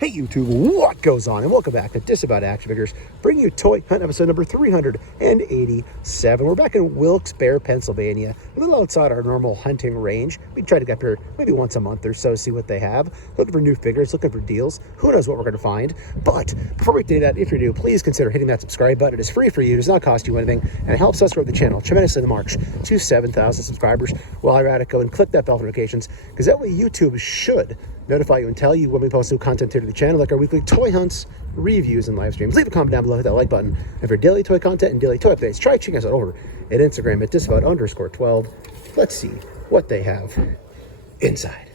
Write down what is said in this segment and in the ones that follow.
Hey YouTube, what goes on? And welcome back to Disavowed Action Figures, bringing you Toy Hunt episode number 387. We're back in Wilkes-Barre, Pennsylvania, a little outside our normal hunting range. We try to get up here maybe once a month or so, see what they have. Looking for new figures, looking for deals. Who knows what we're going to find? But before we do that, if you're new, please consider hitting that subscribe button. It is free for you, does not cost you anything, and it helps us grow the channel tremendously in the march to 7,000 subscribers. While you're at it, go and click that bell notifications, because that way YouTube should notify you and tell you when we post new content here to the channel, like our weekly toy hunts, reviews, and live streams. Leave a comment down below, hit that like button. And for daily toy content and daily toy updates, try checking us out over at Instagram at Disavowed_12. Let's see what they have inside.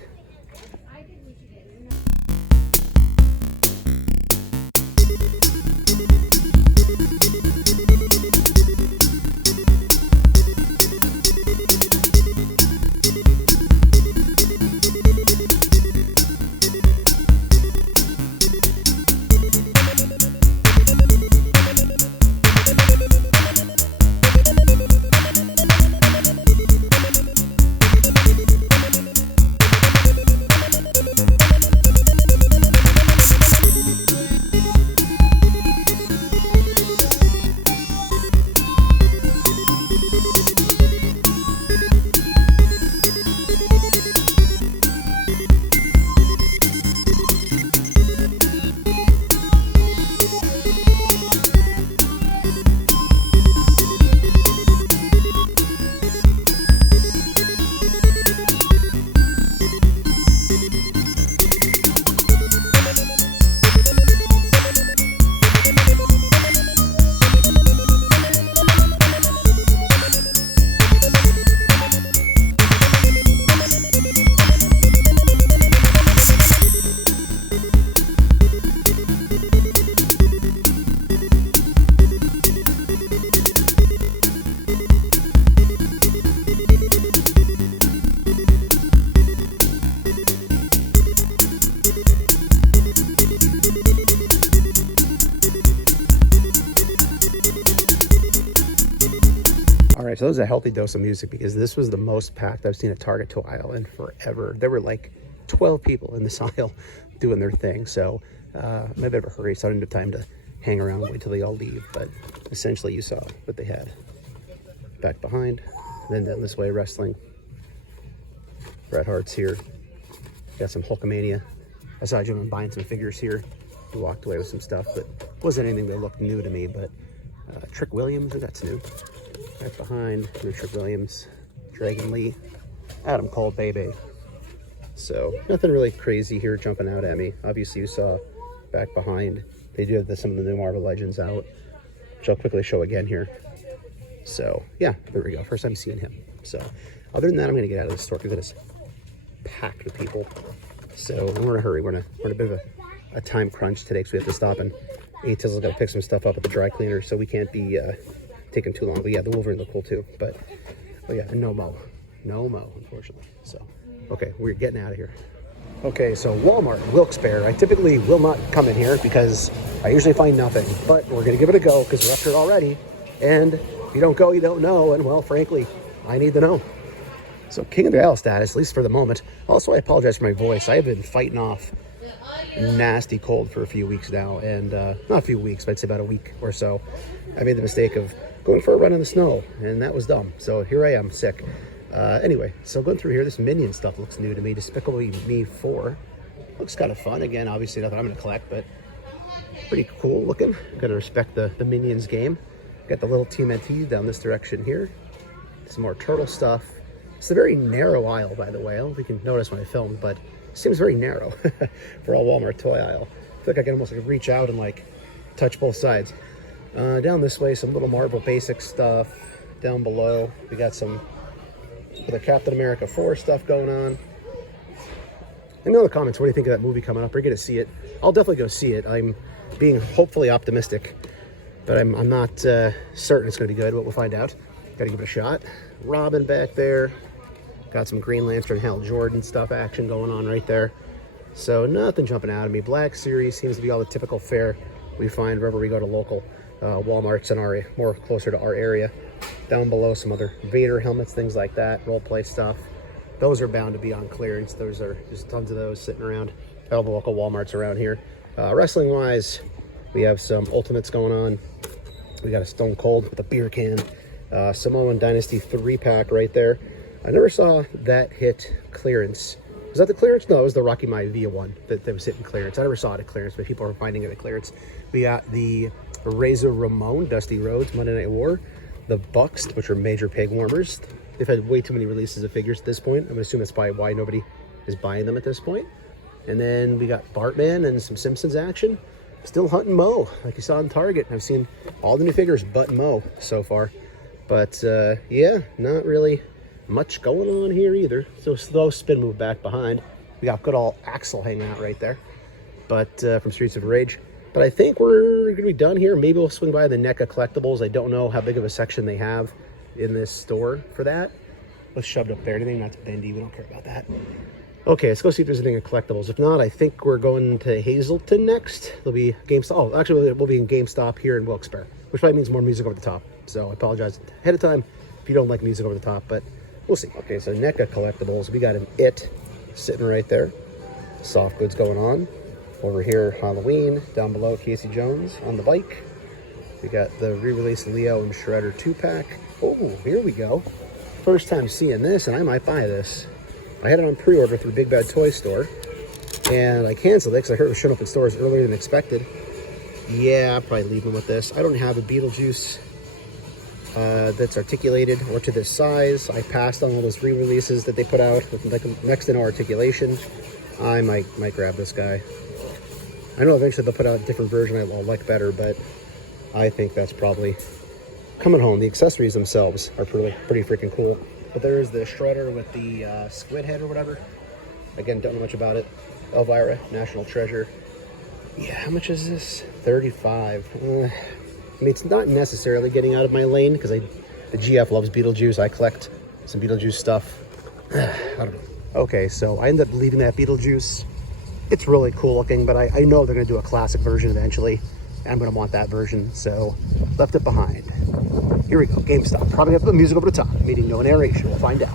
So that was a healthy dose of music, because this was the most packed I've seen a Target toy aisle in forever. There were like 12 people in this aisle doing their thing. So I'm in a bit of a hurry, so I didn't have time to hang around and wait till they all leave. But essentially you saw what they had. Back behind, then down this way, wrestling. Bret Hart's here. Got some Hulkamania. I saw a gentleman buying some figures here. He walked away with some stuff, but wasn't anything that looked new to me. But Trick Williams, that's new. Right behind, Trick Williams, Dragon Lee, Adam Cole, Baby. So nothing really crazy here jumping out at me. Obviously you saw back behind, they do have some of the new Marvel Legends out, which I'll quickly show again here. So yeah, there we go. First time seeing him. So other than that, I'm gonna get out of the store because it is packed with people. So we're in a hurry. We're in a bit of a time crunch today, because we have to stop, and Tizzle's got to pick some stuff up at the dry cleaner, so we can't be taking too long. But yeah, the Wolverine look cool too. But oh yeah, no mo, unfortunately. So okay, we're getting out of here. Okay, so Walmart, Wilkes-Barre. I typically will not come in here because I usually find nothing, but we're gonna give it a go because we're up here already. And if you don't go, you don't know. And well, frankly, I need to know. So King of the Isle status, at least for the moment. Also, I apologize for my voice. I've been fighting off nasty cold for a few weeks now, and not a few weeks, but I'd say about a week or so. I made the mistake of going for a run in the snow, and that was dumb. So here I am, sick. Anyway, so going through here, this Minion stuff looks new to me. Despicable Me 4 looks kind of fun. Again, obviously nothing I'm going to collect, but pretty cool looking. Got to respect the Minions game. Got the little TMNT down this direction here. Some more turtle stuff. It's a very narrow aisle, by the way. I don't know if you can notice when I filmed, but it seems very narrow for a Walmart toy aisle. I feel like I can almost like reach out and like touch both sides. Down this way, some little Marvel basic stuff. Down below, we got some of the Captain America 4 stuff going on. Let me know in the comments, what do you think of that movie coming up? We're going to see it. I'll definitely go see it. I'm being hopefully optimistic, but I'm not certain it's going to be good, but we'll find out. Got to give it a shot. Robin back there. Got some Green Lantern, Hal Jordan stuff action going on right there. So nothing jumping out at me. Black Series seems to be all the typical fare we find wherever we go to local Walmarts in our more closer to our area. Down below, some other Vader helmets, things like that, role play stuff. Those are bound to be on clearance. Those are just tons of those sitting around all the local Walmarts around here. Wrestling wise, we have some Ultimates going on. We got a Stone Cold with a beer can. Samoan Dynasty 3-pack right there. I never saw that hit clearance. Was that the clearance? No, it was the Rocky Maivia one that was hitting clearance. I never saw it at clearance, but people are finding it at clearance. We got the Razor Ramon, Dusty Rhodes, Monday Night War. The Bucks, which are major peg warmers. They've had way too many releases of figures at this point. I'm gonna assume that's probably why nobody is buying them at this point. And then we got Bartman and some Simpsons action. Still hunting Mo, like you saw in Target. I've seen all the new figures but Mo so far. But yeah, not really much going on here either. So slow spin move back behind. We got good old Axel hanging out right there. But from Streets of Rage. But I think we're gonna be done here. Maybe we'll swing by the NECA Collectibles. I don't know how big of a section they have in this store for that. Let's shove it up there. Anything that's bendy, we don't care about that. Okay, let's go see if there's anything in collectibles. If not, I think we're going to Hazleton next. There'll be GameStop. Oh, actually, we'll be in GameStop here in Wilkes-Barre, which probably means more music over the top. So I apologize ahead of time if you don't like music over the top, but we'll see. Okay, so NECA Collectibles. We got an It sitting right there. Soft goods going on. Over here, Halloween. Down below, Casey Jones on the bike. We got the re-release Leo and Shredder 2-pack. Oh, here we go. First time seeing this, and I might buy this. I had it on pre-order through Big Bad Toy Store, and I canceled it because I heard it was showing up in stores earlier than expected. Yeah, I'll probably leave them with this. I don't have a Beetlejuice that's articulated or to this size. I passed on all those re-releases that they put out with like next to no articulation. I might grab this guy. I know eventually they'll put out a different version I'll like better, but I think that's probably coming home. The accessories themselves are pretty freaking cool. But there is the Shredder with the squid head or whatever. Again, don't know much about it. Elvira, National Treasure. Yeah, how much is this? 35. I mean, it's not necessarily getting out of my lane because the GF loves Beetlejuice. I collect some Beetlejuice stuff. I don't know. Okay, so I ended up leaving that Beetlejuice. It's really cool looking, but I know they're going to do a classic version eventually. I'm going to want that version, so left it behind. Here we go, GameStop. Probably have to put music over the top, meaning no narration. We'll find out.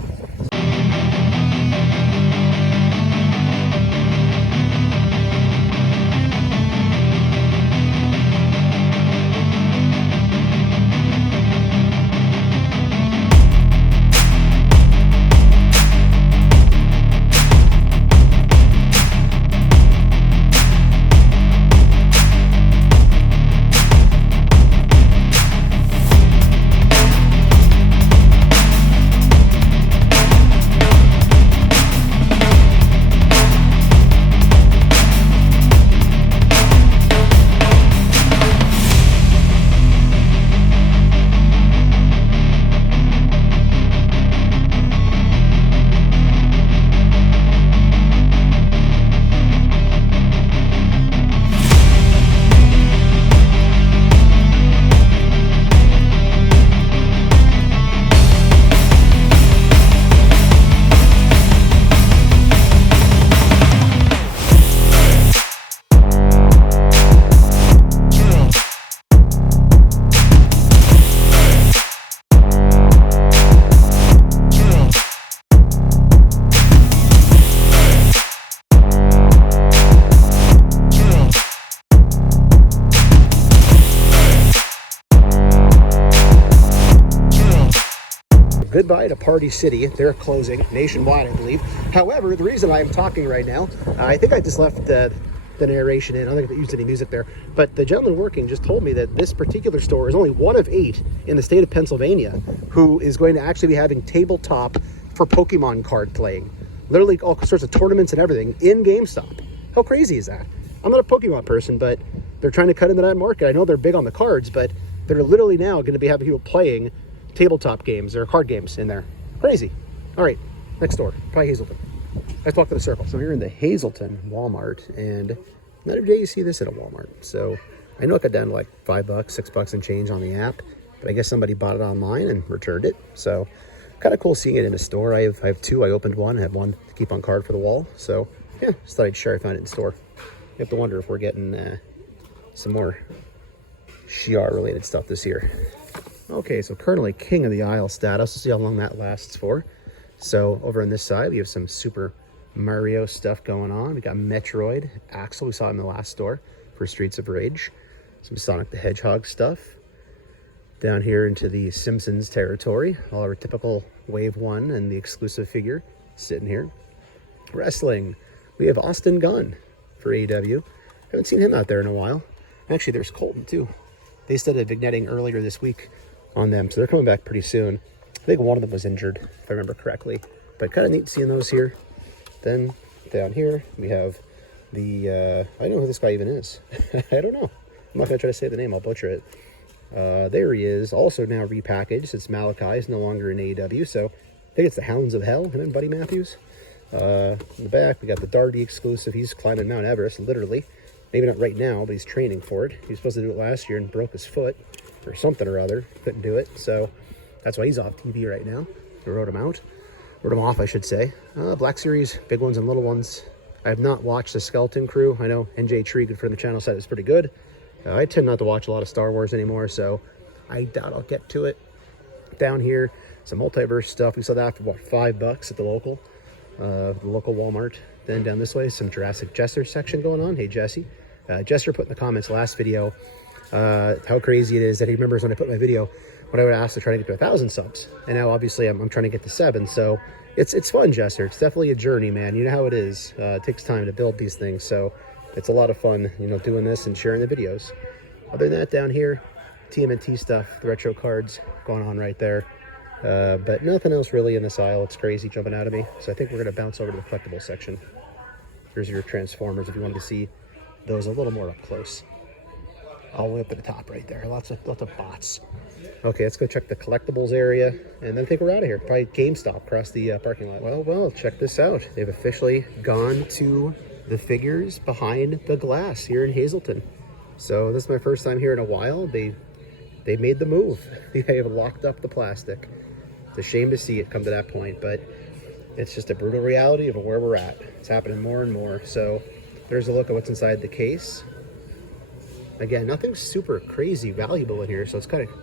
Goodbye to Party City. They're closing nationwide, I believe. However, the reason I'm talking right now, I think I just left the narration in. I don't think I used any music there. But the gentleman working just told me that this particular store is only one of 8 in the state of Pennsylvania who is going to actually be having tabletop for Pokemon card playing. Literally all sorts of tournaments and everything in GameStop. How crazy is that? I'm not a Pokemon person, but they're trying to cut into that market. I know they're big on the cards, but they're literally now going to be having people playing tabletop games or card games in there. Crazy. All right, next door, probably Hazleton. Let's walk to the circle. So we're in the Hazleton Walmart, and not every day you see this at a Walmart. So I know it got down to like $5, $6 and change on the app, but I guess somebody bought it online and returned it. So kind of cool seeing it in the store. I have 2. I opened one. I have one to keep on card for the wall. So yeah, just thought I'd share. I found it in store. You have to wonder if we're getting some more Shiar related stuff this year. Okay, so currently king of the aisle status. We'll see how long that lasts for. So over on this side, we have some super Mario stuff going on. We got Metroid, Axel, we saw in the last store for Streets of Rage. Some Sonic the Hedgehog stuff. Down here into the Simpsons territory, all our typical Wave 1 and the exclusive figure sitting here. Wrestling, we have Austin Gunn for AEW. Haven't seen him out there in a while. Actually, there's Colton too. They started vignetting earlier this week on them, so they're coming back pretty soon. I think one of them was injured, if I remember correctly. But kind of neat seeing those here. Then down here, we have the, I don't know who this guy even is. I don't know. I'm not going to try to say the name, I'll butcher it. There he is, also now repackaged. It's Malachi, he's no longer in AEW, so I think it's the Hounds of Hell, him and Buddy Matthews. In the back, we got the Darty exclusive. He's climbing Mount Everest, literally. Maybe not right now, but he's training for it. He was supposed to do it last year and broke his foot or something or other. Couldn't do it, so that's why he's off TV right now. We wrote him out. Wrote him off, I should say. Black Series, big ones and little ones. I have not watched the Skeleton Crew. I know NJ Tree, good friend of the channel, said it was pretty good. I tend not to watch a lot of Star Wars anymore, so I doubt I'll get to it. Down here, some Multiverse stuff. We saw that for, what, $5 at the local Walmart. Then down this way, some Jurassic Jester section going on. Hey, Jesse. Jester put in the comments last video how crazy it is that he remembers when I put my video, when I would ask to try to get to 1,000 subs. And now, obviously, I'm trying to get to 7, so it's fun, Jester. It's definitely a journey, man. You know how it is. It takes time to build these things, so it's a lot of fun, you know, doing this and sharing the videos. Other than that, down here, TMNT stuff, the retro cards going on right there. But nothing else really in this aisle. It's crazy jumping out of me. So I think we're going to bounce over to the collectible section. Here's your Transformers if you wanted to see those a little more up close. All the way up at the top right there. Lots of bots. Okay, let's go check the collectibles area, and then I think we're out of here. Probably GameStop across the parking lot. Well, check this out. They've officially gone to the figures behind the glass here in Hazleton. So this is my first time here in a while. They made the move. They have locked up the plastic. It's a shame to see it come to that point, but it's just a brutal reality of where we're at. It's happening more and more. So there's a look at what's inside the case. Again, nothing super crazy valuable in here, so it's kind of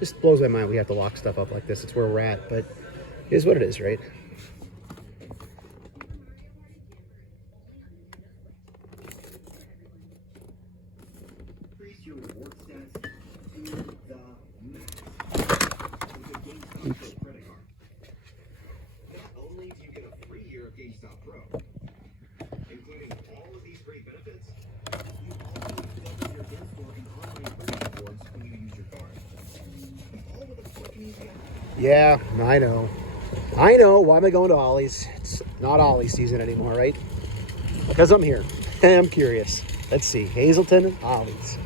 just blows my mind we have to lock stuff up like this. It's where we're at, but it is what it is, right? GameStop Pro, including all of these great benefits. You also double your in-store and online purchase rewards when you use your card. All with a quick and easy. Yeah, I know. Why am I going to Ollie's? It's not Ollie season anymore, right? Because I'm here. I'm curious. Let's see. Hazleton, Ollie's.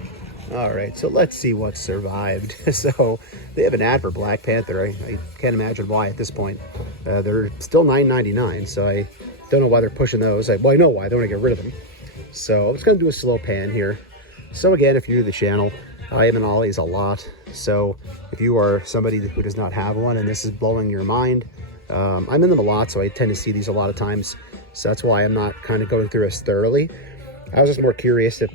All right, so let's see what survived. So they have an ad for Black Panther. I can't imagine why at this point. They're still $9.99, so I don't know why they're pushing those. Well, I know why. They want to get rid of them. So I'm just going to do a slow pan here. So again, if you're new to the channel, I am in Ollie's a lot. So if you are somebody who does not have one and this is blowing your mind, I'm in them a lot, so I tend to see these a lot of times. So that's why I'm not kind of going through as thoroughly. I was just more curious if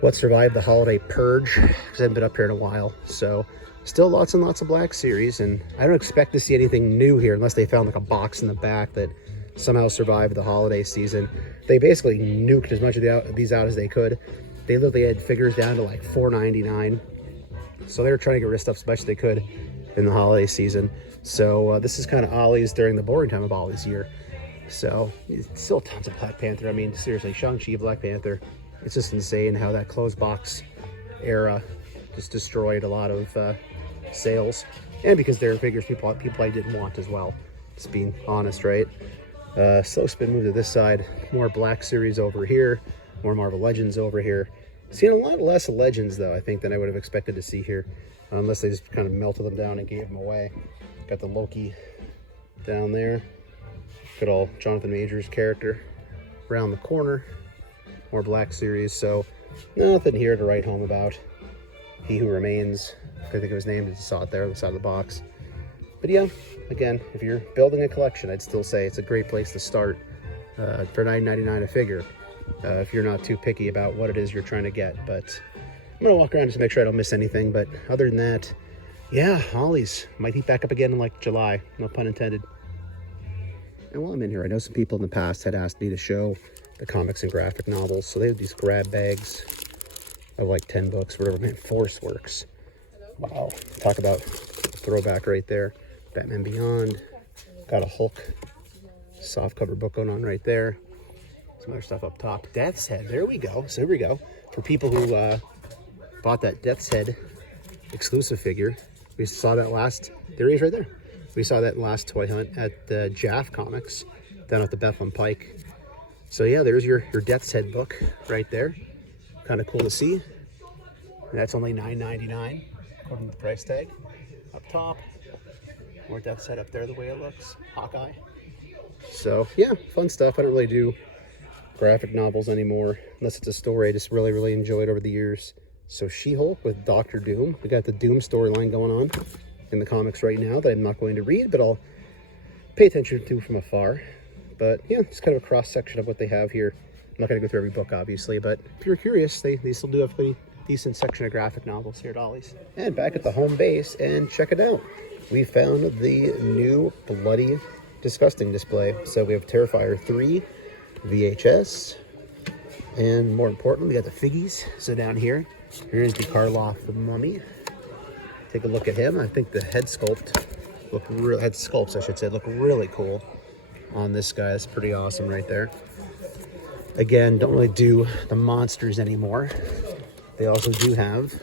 what survived the holiday purge, because I haven't been up here in a while. So still lots and lots of Black Series, and I don't expect to see anything new here unless they found like a box in the back that somehow survived the holiday season. They basically nuked as much of these out as they could. They literally had figures down to like $4.99. So they were trying to get rid of stuff as much as they could in the holiday season. So this is kind of Ollie's during the boring time of Ollie's year. So still tons of Black Panther. I mean, seriously, Shang-Chi, Black Panther. It's just insane how that closed box era just destroyed a lot of sales. And because they're figures people I didn't want as well. Just being honest, right? Slow spin move to this side. More Black Series over here. More Marvel Legends over here. Seen a lot less Legends, though, I think, than I would have expected to see here. Unless they just kind of melted them down and gave them away. Got the Loki down there. Good old Jonathan Majors character around the corner. More Black Series, so nothing here to write home about. He Who Remains, I think it was named, I just saw it there on the side of the box. But yeah, again, if you're building a collection, I'd still say it's a great place to start for $9.99 a figure, if you're not too picky about what it is you're trying to get. But I'm gonna walk around just to make sure I don't miss anything. But other than that, yeah, Ollie's might heat back up again in like July, no pun intended. And while I'm in here, I know some people in the past had asked me to show the comics and graphic novels. So they have these grab bags of like 10 books, whatever. Man, Force Works. Wow. Talk about throwback right there. Batman Beyond. Got a Hulk softcover book going on right there. Some other stuff up top. Death's Head. There we go. So here we go. For people who bought that Death's Head exclusive figure, we saw that last. There he is right there. We saw that last toy hunt at the Jaff Comics down at the Bethlehem Pike. So yeah, there's your Death's Head book right there. Kind of cool to see. And that's only $9.99 according to the price tag. Up top, more Death's Head up there the way it looks. Hawkeye. So yeah, fun stuff. I don't really do graphic novels anymore unless it's a story I just really enjoyed over the years. So She-Hulk with Doctor Doom. We got the Doom storyline going on in the comics right now that I'm not going to read, but I'll pay attention to from afar. But yeah, it's kind of a cross section of what they have here. I'm not going to go through every book, obviously, but if you're curious, they still do have a pretty decent section of graphic novels here at Ollie's. And back at the home base, and check it out. We found the new Bloody Disgusting display. So we have Terrifier 3, VHS, and more importantly, we got the figgies. So down here, here's the Karloff the Mummy. Take a look at him. I think the head sculpts, I should say, look really cool on this guy. That's pretty awesome right there. Again, don't really do the monsters anymore. They also do have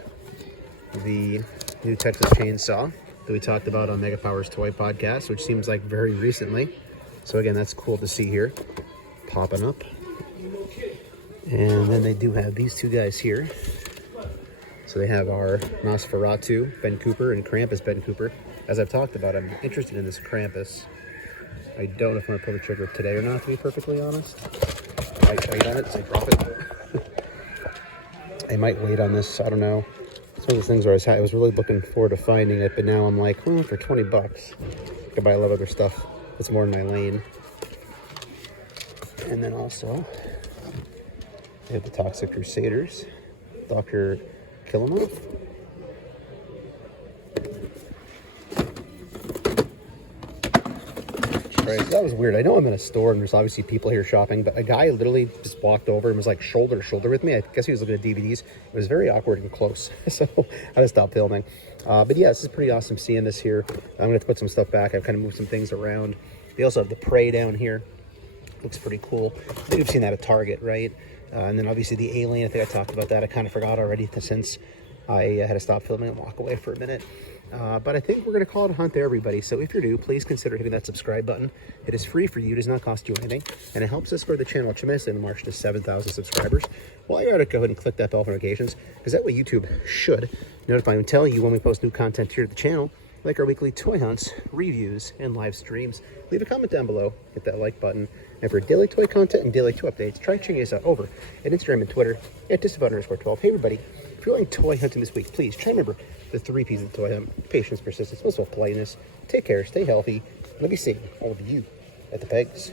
the new Texas Chainsaw that we talked about on Mega Powers Toy Podcast, which seems like very recently. So again, that's cool to see here, popping up. And then they do have these two guys here. So they have our Nosferatu, Ben Cooper, and Krampus, Ben Cooper. As I've talked about, I'm interested in this Krampus. I don't know if I'm going to pull the trigger today or not, to be perfectly honest. I might wait on it, so I drop it. I might wait on this, I don't know. It's one of those things where I was really looking forward to finding it, but now I'm like, for 20 bucks, I could buy a lot of other stuff that's more in my lane. And then also, we have the Toxic Crusaders, Dr. Kilimov. Right, so that was weird. I know I'm in a store and there's obviously people here shopping, but a guy literally just walked over and was like shoulder to shoulder with me. I guess he was looking at DVDs. It was very awkward and close, so I just stopped filming. But yeah, this is pretty awesome seeing this here. I'm going to have to put some stuff back. I've kind of moved some things around. They also have the Prey down here. Looks pretty cool. I think you've seen that at Target, right? And then obviously the Alien, I think I talked about that. I kind of forgot already since I had to stop filming and walk away for a minute. But I think we're going to call it a hunt there, everybody. So if you're new, please consider hitting that subscribe button. It is free for you. It does not cost you anything. And it helps us grow the channel tremendously in the march to 7,000 subscribers. While you're at it, go ahead and click that bell for notifications, because that way YouTube should notify and tell you when we post new content here at the channel, like our weekly toy hunts, reviews, and live streams. Leave a comment down below. Hit that like button. And for daily toy content and daily toy updates, try checking us out over at Instagram and Twitter at Disavowed_12. Hey, everybody. If you're going toy hunting this week, please try to remember the 3 P's of the toy hunt: patience, persistence, most of all politeness. Take care, stay healthy, and I'll be seeing all of you at the pegs.